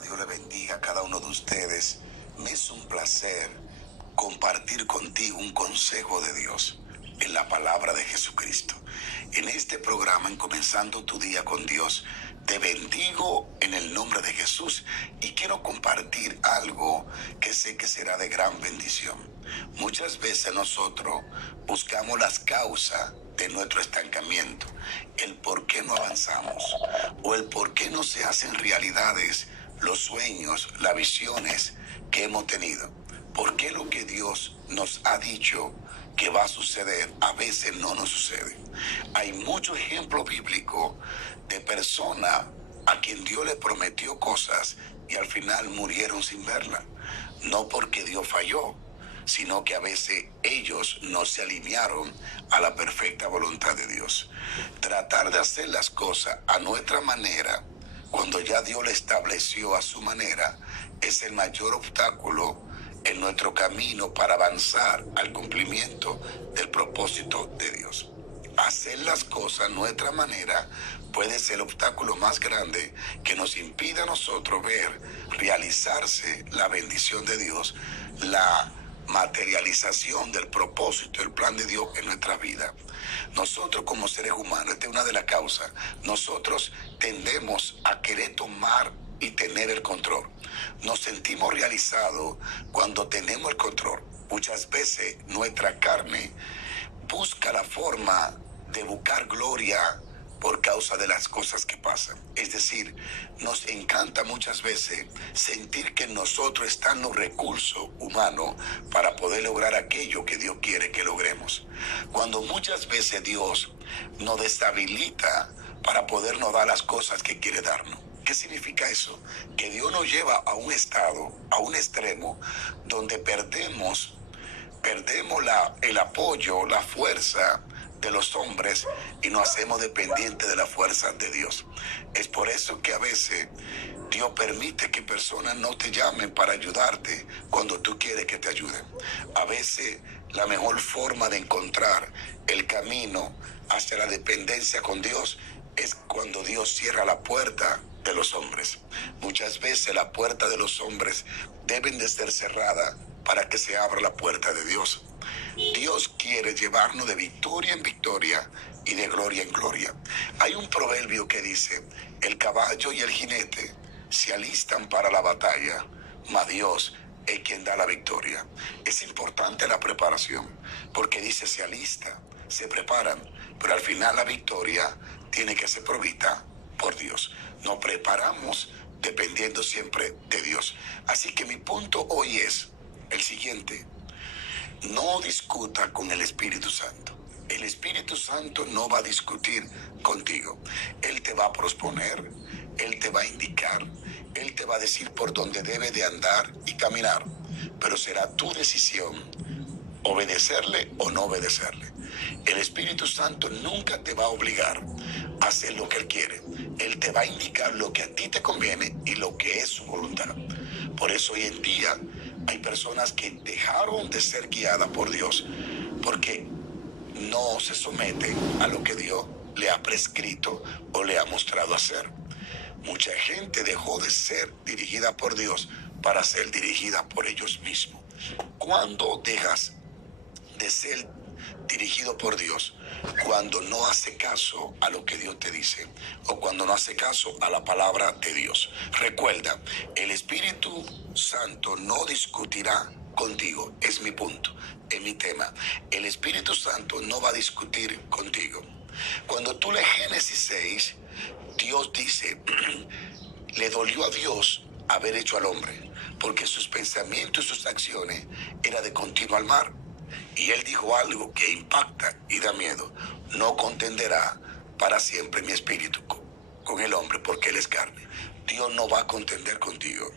Dios le bendiga a cada uno de ustedes. Me es un placer compartir contigo un consejo de Dios en la palabra de Jesucristo. En este programa, en Comenzando tu Día con Dios, te bendigo en el nombre de Jesús y quiero compartir algo que sé que será de gran bendición. Muchas veces nosotros buscamos las causas de nuestro estancamiento, el por qué no avanzamos o el por qué no se hacen realidades los sueños, las visiones que hemos tenido. ¿Por qué lo que Dios nos ha dicho que va a suceder a veces no nos sucede? Hay muchos ejemplos bíblicos de personas a quien Dios le prometió cosas y al final murieron sin verla. No porque Dios falló, sino que a veces ellos no se alinearon a la perfecta voluntad de Dios. Tratar de hacer las cosas a nuestra manera, cuando ya Dios le estableció a su manera, es el mayor obstáculo en nuestro camino para avanzar al cumplimiento del propósito de Dios. Hacer las cosas a nuestra manera puede ser el obstáculo más grande que nos impide a nosotros ver realizarse la bendición de Dios, la materialización del propósito, el plan de Dios en nuestra vida. Nosotros como seres humanos, esta es una de las causas, nosotros tendemos a querer tomar y tener el control. Nos sentimos realizados cuando tenemos el control. Muchas veces nuestra carne busca la forma de buscar gloria por causa de las cosas que pasan. Es decir, nos encanta muchas veces sentir que en nosotros están los recursos humanos para poder lograr aquello que Dios quiere que logremos. Cuando muchas veces Dios nos deshabilita para podernos dar las cosas que quiere darnos. ¿Qué significa eso? Que Dios nos lleva a un estado, a un extremo, donde perdemos el apoyo, la fuerza de los hombres y nos hacemos dependientes de la fuerza de Dios. Es por eso que a veces Dios permite que personas no te llamen para ayudarte cuando tú quieres que te ayuden. A veces la mejor forma de encontrar el camino hacia la dependencia con Dios es cuando Dios cierra la puerta de los hombres. Muchas veces la puerta de los hombres deben de ser cerrada para que se abra la puerta de Dios. Dios quiere llevarnos de victoria en victoria y de gloria en gloria. Hay un proverbio que dice: el caballo y el jinete se alistan para la batalla, mas Dios es quien da la victoria. Es importante la preparación, porque dice se alista, se preparan, pero al final la victoria tiene que ser provista por Dios. Nos preparamos dependiendo siempre de Dios. Así que mi punto hoy es el siguiente: no discuta con el Espíritu Santo. El Espíritu Santo no va a discutir contigo. Él te va a proponer, Él te va a indicar, Él te va a decir por dónde debe de andar y caminar. Pero será tu decisión obedecerle o no obedecerle. El Espíritu Santo nunca te va a obligar a hacer lo que Él quiere. Él te va a indicar lo que a ti te conviene y lo que es su voluntad. Por eso hoy en día hay personas que dejaron de ser guiadas por Dios porque no se someten a lo que Dios le ha prescrito o le ha mostrado hacer. Mucha gente dejó de ser dirigida por Dios para ser dirigida por ellos mismos. ¿Cuándo dejas de ser dirigido por Dios? Cuando no hace caso a lo que Dios te dice o cuando no hace caso a la palabra de Dios. Recuerda, el Espíritu Santo no discutirá contigo. Es mi punto, es mi tema. El Espíritu Santo no va a discutir contigo. Cuando tú lees Génesis 6, Dios dice, le dolió a Dios haber hecho al hombre, porque sus pensamientos y sus acciones eran de continuo al mar. Y él dijo algo que impacta y da miedo: no contenderá para siempre mi espíritu con el hombre, porque él es carne. Dios no va a contender contigo.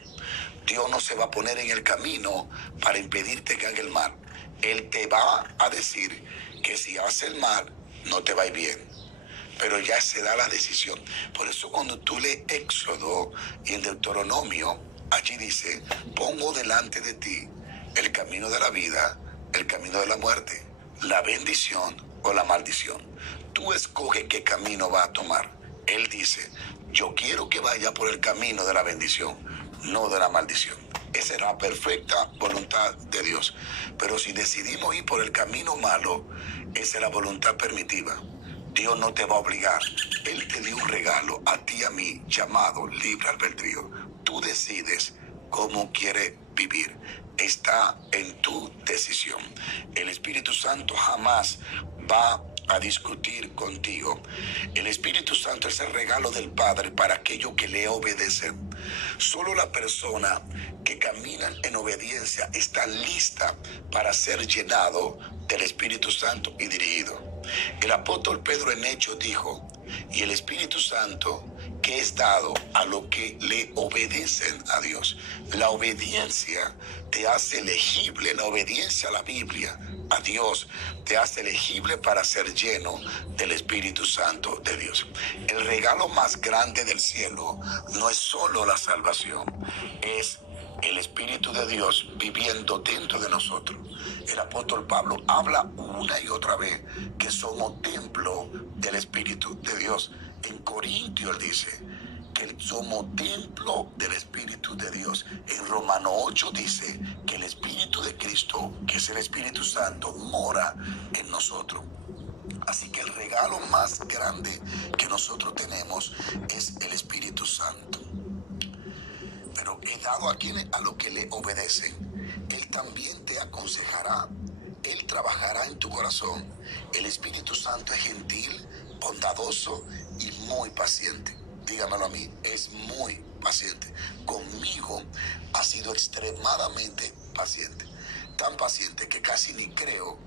Dios no se va a poner en el camino para impedirte que haga el mal. Él te va a decir que si haces el mal, no te va a ir bien. Pero ya se da la decisión. Por eso cuando tú lees Éxodo y en Deuteronomio, allí dice: pongo delante de ti el camino de la vida, el camino de la muerte, la bendición o la maldición. Tú escoges qué camino va a tomar. Él dice: Yo quiero que vaya por el camino de la bendición, no de la maldición. Esa es la perfecta voluntad de Dios. Pero si decidimos ir por el camino malo, esa es la voluntad permitiva. Dios no te va a obligar. Él te dio un regalo a ti y a mí llamado libre albedrío. Tú decides cómo quieres vivir. Está en tu decisión. El Espíritu Santo jamás va a discutir contigo. El Espíritu Santo es el regalo del Padre para aquellos que le obedecen. Solo la persona que camina en obediencia está lista para ser llenado del Espíritu Santo y dirigido. El apóstol Pedro en Hechos dijo: y el Espíritu Santo que es dado a los que le obedecen a Dios. La obediencia te hace elegible, la obediencia a la Biblia, a Dios, te hace elegible para ser lleno del Espíritu Santo de Dios. El regalo más grande del cielo no es solo la salvación, es el Espíritu de Dios viviendo dentro de nosotros. El apóstol Pablo habla una y otra vez que somos templo del Espíritu de Dios. En Corintios dice que somos templo del Espíritu de Dios. En Romanos 8 dice que el Espíritu de Cristo, que es el Espíritu Santo, mora en nosotros. Así que el regalo más grande que nosotros tenemos es el Espíritu Santo. Pero he dado a los que le obedecen. Él también te aconsejará. Él trabajará en tu corazón. El Espíritu Santo es gentil, bondadoso y muy paciente. Dígamelo a mí, es muy paciente. Conmigo ha sido extremadamente paciente. Tan paciente que casi ni creo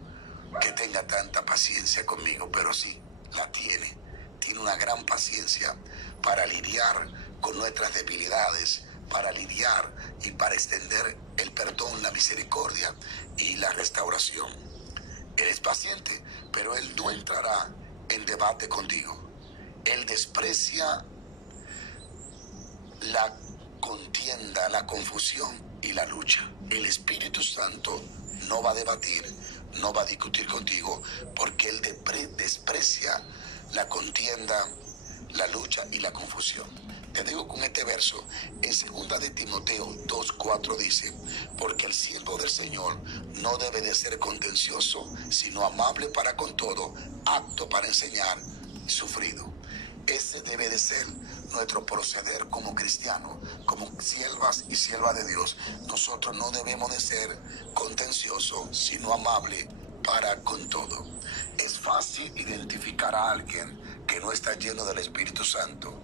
que tenga tanta paciencia conmigo, pero sí, la tiene. Tiene una gran paciencia para lidiar con nuestras debilidades, para lidiar y para extender el perdón, la misericordia y la restauración. Él es paciente, pero Él no entrará en debate contigo. Él desprecia la contienda, la confusión y la lucha. El Espíritu Santo no va a debatir, no va a discutir contigo, porque Él desprecia la contienda, la lucha y la confusión. Te digo con este verso, en 2 de Timoteo 2:4 dice: porque el siervo del Señor no debe de ser contencioso, sino amable para con todo, apto para enseñar y sufrido. Ese debe de ser nuestro proceder como cristianos, como siervas y siervas de Dios. Nosotros no debemos de ser contenciosos, sino amables para con todo. Es fácil identificar a alguien que no está lleno del Espíritu Santo.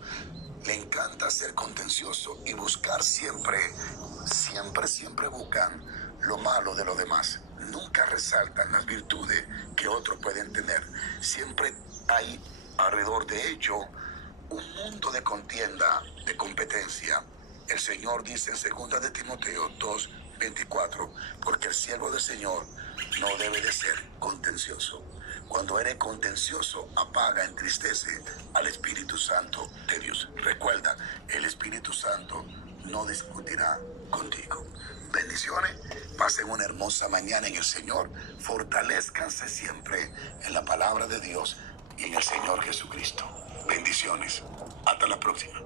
Le encanta ser contencioso y buscar siempre buscan lo malo de los demás. Nunca resaltan las virtudes que otros pueden tener. Siempre hay alrededor de ello un mundo de contienda, de competencia. El Señor dice en 2 de Timoteo 2:24, porque el siervo del Señor no debe de ser contencioso. Cuando eres contencioso, apaga, entristece al Espíritu Santo de Dios. Recuerda, el Espíritu Santo no discutirá contigo. Bendiciones, pasen una hermosa mañana en el Señor, fortalezcanse siempre en la palabra de Dios y en el Señor Jesucristo. Bendiciones, hasta la próxima.